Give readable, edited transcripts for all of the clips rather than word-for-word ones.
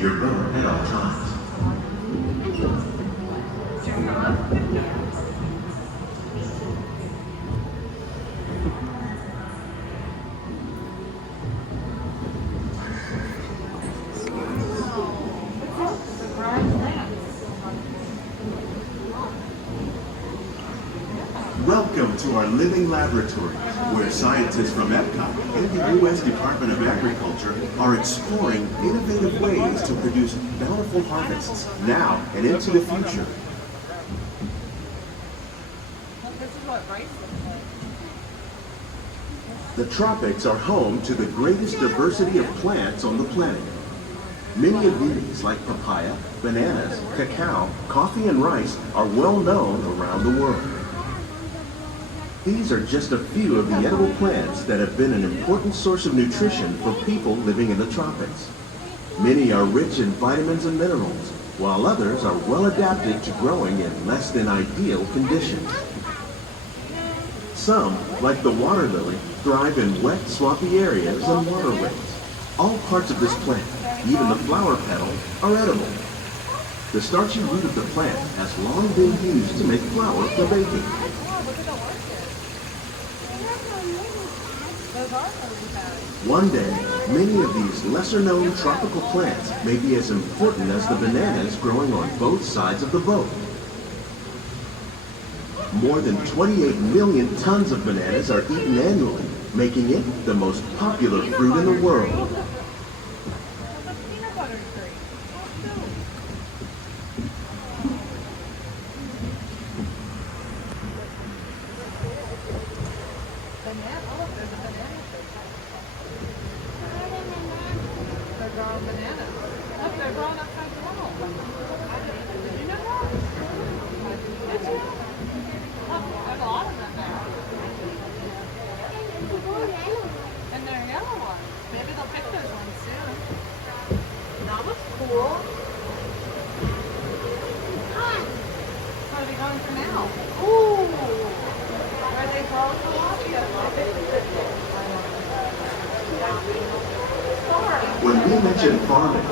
your boat at all times. Welcome to our living laboratory, where scientists from Epcot and the U.S. Department of Agriculture are exploring innovative ways to produce bountiful harvests now and into the future. The tropics are home to the greatest diversity of plants on the planet. Many of these, like papaya, bananas, cacao, coffee, and rice, are well known around the world. These are just a few of the edible plants that have been an important source of nutrition for people living in the tropics. Many are rich in vitamins and minerals, while others are well adapted to growing in less than ideal conditions. Some, like the water lily, thrive in wet, swampy areas and waterways. All parts of this plant, even the flower petals, are edible. The starchy root of the plant has long been used to make flour for baking. One day, many of these lesser-known tropical plants may be as important as the bananas growing on both sides of the boat. More than 28 million tons of bananas are eaten annually, making it the most popular fruit in the world. When we mention farming,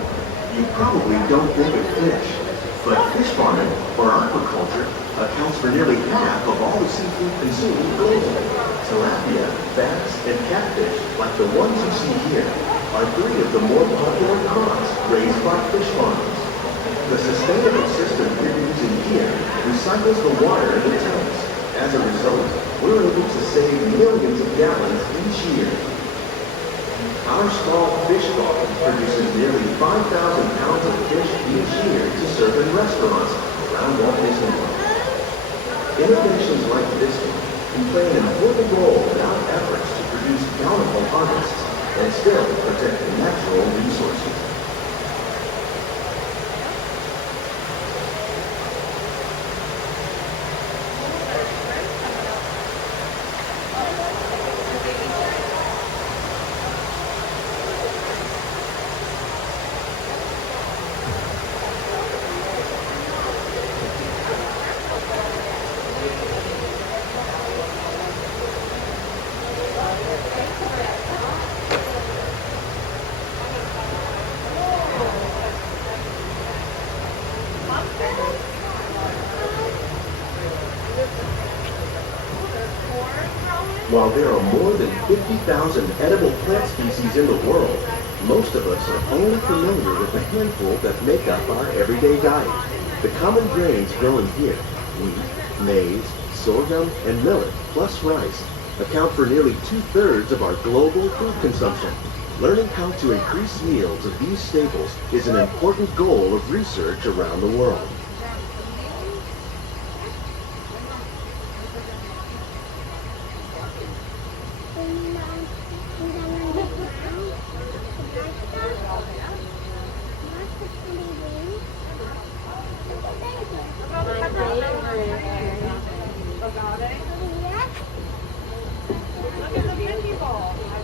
you probably don't think of fish, but fish farming, or aquaculture, accounts for nearly half of all the seafood consumed globally. Tilapia, bass, and catfish, like the ones you see here, are three of the more popular crops raised by fish farmers. The sustainable system we're using here recycles the water in the tanks. As a result, we're able to save millions of gallons each year. Our small fish farm produces nearly 5,000 pounds of fish each year to serve in restaurants around Walt Disney World. Innovations like this one can play an important role in our efforts to produce bountiful harvests and still protect the natural resources. While there are more than 50,000 edible plant species in the world, most of us are only familiar with the handful that make up our everyday diet. The common grains grown here, wheat, maize, sorghum, and millet, plus rice, account for nearly 2/3 of our global food consumption. Learning how to increase yields of these staples is an important goal of research around the world.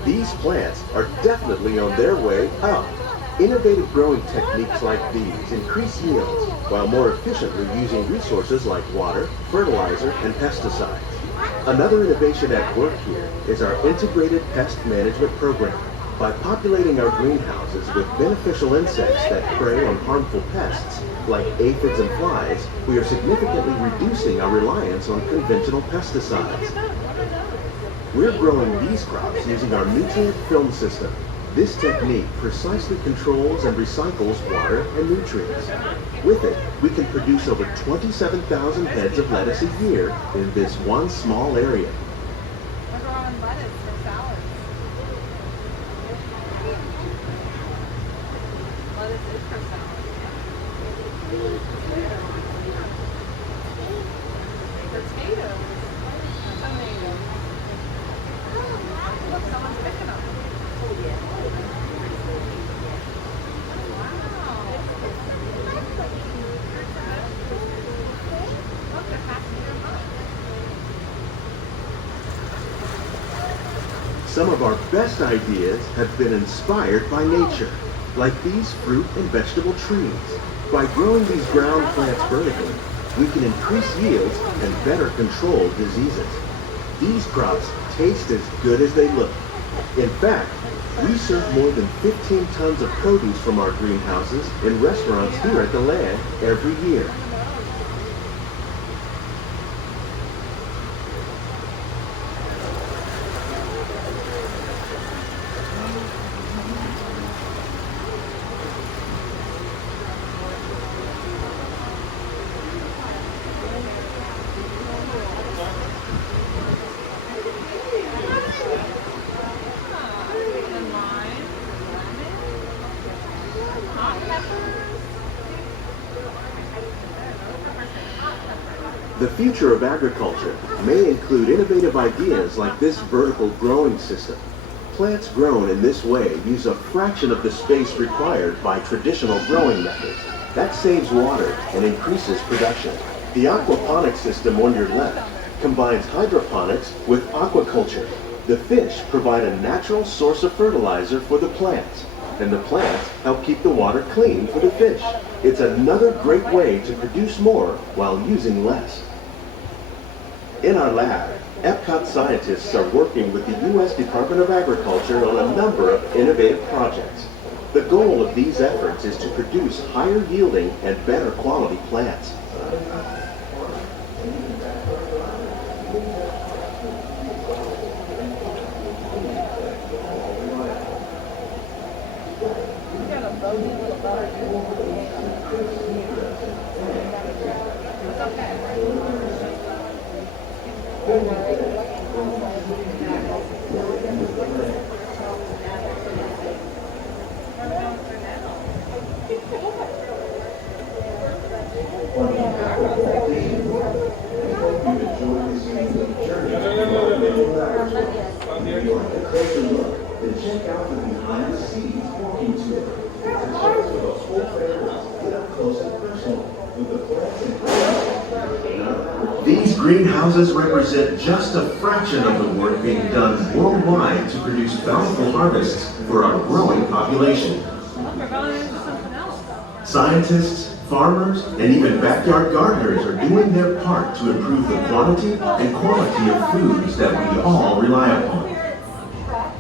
These plants are definitely on their way up. Innovative growing techniques like these increase yields while more efficiently using resources like water, fertilizer, and pesticides. Another innovation at work here is our integrated pest management program. By populating our greenhouses with beneficial insects that prey on harmful pests, like aphids and flies, we are significantly reducing our reliance on conventional pesticides. We're growing these crops using our nutrient film system. This technique precisely controls and recycles water and nutrients. With it, we can produce over 27,000 heads of lettuce a year in this one small area. We're growing lettuce for salads. Lettuce is for salads. Potatoes. Tomatoes. Look, someone's picking them. Some of our best ideas have been inspired by nature, like these fruit and vegetable trees. By growing these ground plants vertically, we can increase yields and better control diseases. These crops taste as good as they look. In fact, we serve more than 15 tons of produce from our greenhouses in restaurants here at the land every year. The future of agriculture may include innovative ideas like this vertical growing system. Plants grown in this way use a fraction of the space required by traditional growing methods. That saves water and increases production. The aquaponics system on your left combines hydroponics with aquaculture. The fish provide a natural source of fertilizer for the plants, and the plants help keep the water clean for the fish. It's another great way to produce more while using less. In our lab, Epcot scientists are working with the U.S. Department of Agriculture on a number of innovative projects. The goal of these efforts is to produce higher yielding and better quality plants. Check out the behind the scenes walking tour. It's a chance for the whole family to get up close and personal with the plants and These greenhouses represent just a fraction of the work being done worldwide to produce bountiful harvests for our growing population. Scientists, farmers, and even backyard gardeners are doing their part to improve the quantity and quality of foods that we all rely upon.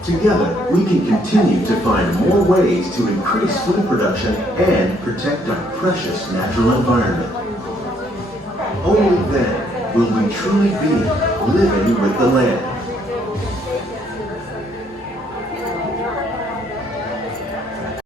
Together, we can continue to find more ways to increase food production and protect our precious natural environment. Only then will we truly be living with the land.